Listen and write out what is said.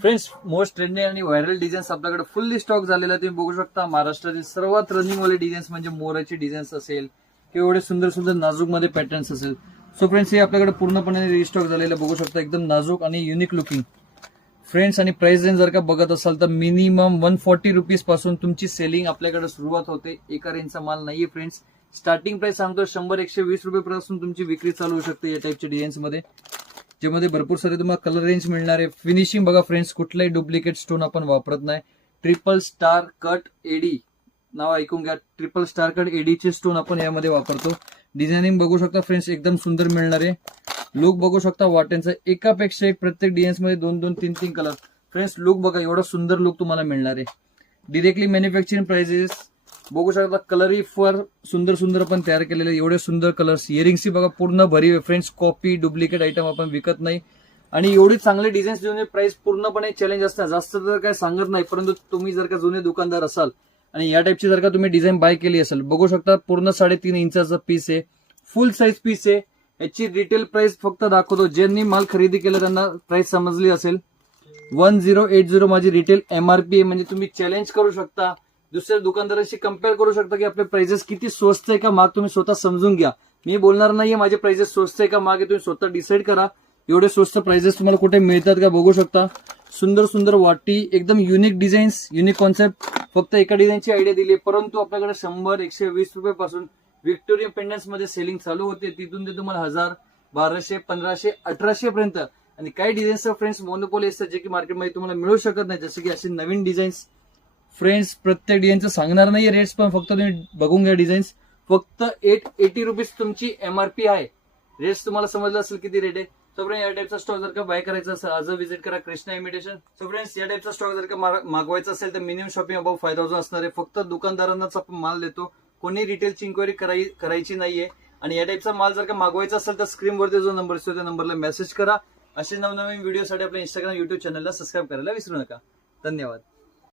Friends, most trending आणि viral designs आपल्याकडे fully stock झालेला आहे. तुम्ही बघू शकता महाराष्ट्रातील सर्वात रनिंग वाले डिझाईन्स म्हणजे मोराची डिझाईन्स असेल किंवा एवढे सुंदर सुंदर नाजूक मध्ये पॅटर्न्स असेल. सो फ्रेंड्स, हे आपल्याकडे पूर्णपणे रिस्टॉक झालेलं बघू शकता. एकदम नाजूक आणि युनिक लुकिंग फ्रेंड्स. आणि प्राइस रेंज जर का बघत असाल तर मिनिमम 140 रुपीज पासून तुमची सेलिंग आपल्याकडे सुरुवात होते. एका रेंजचा माल नाहीये फ्रेंड्स. स्टार्टिंग प्राइस सांगतो 100-120 रुपये पासून तुमची विक्री चालू होऊ शकते या टाईपच्या डिझाईन्स मध्ये, ज्यामध्ये भरपूर सारे तुम्हाला कलर रेंज मिळणार आहे. फिनिशिंग बघा फ्रेंड्स, कुठलाही डुप्लिकेट स्टोन आपण वापरत नाही. ट्रिपल स्टार कट एडी नाव ऐकून घ्या. ट्रिपल स्टार कट एडीचे स्टोन आपण यामध्ये वापरतो. डिझायनिंग बघू शकता फ्रेंड्स, एकदम सुंदर मिळणार आहे. लुक बघू शकता वाट्यांचा, एकापेक्षा एक प्रत्येक डिझाईन्स मध्ये 2-2, 3-3 कलर. फ्रेंड्स, लुक बघा, एवढा सुंदर लुक तुम्हाला मिळणार आहे. डिरेक्टली मॅन्युफॅक्चरिंग प्राइसेस बघू शकता. कलर फॉर सुंदर सुंदर आपण तयार केलेले एवढे सुंदर कलर्स. इयरिंग्सची बघा पूर्ण भरीव आहे फ्रेंड्स. कॉपी डुप्लिकेट आयटम आपण विकत नाही. आणि एवढी चांगले डिझाईन्स देऊन प्राइस पूर्णपणे चॅलेंज असतात. जास्त तर काय सांगत नाही, परंतु तुम्ही जर का जुने दुकानदार असाल आणि या टाईपची जर का तुम्ही डिझाईन बाय केली असेल, बघू शकता पूर्ण 3.5 इंचाचा पीस आहे. फुल साईज पीस आहे. याची रिटेल प्राइस फक्त दाखवतो, ज्यांनी माल खरेदी केला त्यांना प्राइस समजली असेल. 1080 माझी रिटेल एमआरपी आहे. म्हणजे तुम्ही चॅलेंज करू शकता, दुसऱ्या दुकानदारांशी कम्पेअर करू शकता की आपले प्राइसेस किती स्वस्त आहे का महाग. तुम्ही स्वतः समजून घ्या. मी बोलणार नाहीये माझे प्राइसेस स्वस्त आहे का महाग आहे, तुम्ही स्वतः डिसाईड करा. एवढे स्वस्त प्राइसेस तुम्हाला कुठे मिळतात का बघू शकता. सुंदर सुंदर वाटी, एकदम युनिक डिझाईन्स, युनिक कॉन्सेप्ट. फक्त एका डिझाईनची आयडिया दिली, परंतु आपल्याकडे 100-120 रुपये पासून व्हिक्टोरिया पेंडन्स मध्ये सेलिंग चालू होते. तिथून ते तुम्हाला 1000, 1200, 1500, 1800 पर्यंत. आणि काही डिझाईन्स फ्रेंड्स मोनोपोली असतात जे की मार्केटमध्ये तुम्हाला मिळू शकत नाही, जसे की असे नवीन डिझाईन्स. फ्रेंड्स, प्रत्येक डिझाईनचं सांगणार नाहीये रेट्स, पण फक्त तुम्ही बघून घ्या डिझाईन्स. फक्त 880 रुपीज तुमची एमआरपी आहे. रेट्स तुम्हाला समजलं असेल किती रेट आहे. सो फ्रेंड्स, या टाईपचा स्टॉक जर का बाय करायचा असेल आज व्हिजिट करा कृष्णा इमिटेशन. सो फ्रेंड्स, या टाईपचा स्टॉक जर का मागवायचा असेल तर मिनिमम शॉपिंग अबाव 5000 असणार आहे. फक्त दुकानदारांनाच आपण माल देतो, कोणी रिटेलची इन्क्वायरी करायची नाहीये. आणि या टाईपचा माल जर का मागवायचा असेल तर स्क्रीनवरती जो नंबर असतो त्या नंबरला मेसेज करा. असे नवनवीन व्हिडिओसाठी आपल्या इंस्टाग्राम, युट्यूब चॅनलला सबस्क्राईब करायला विसरू नका. धन्यवाद.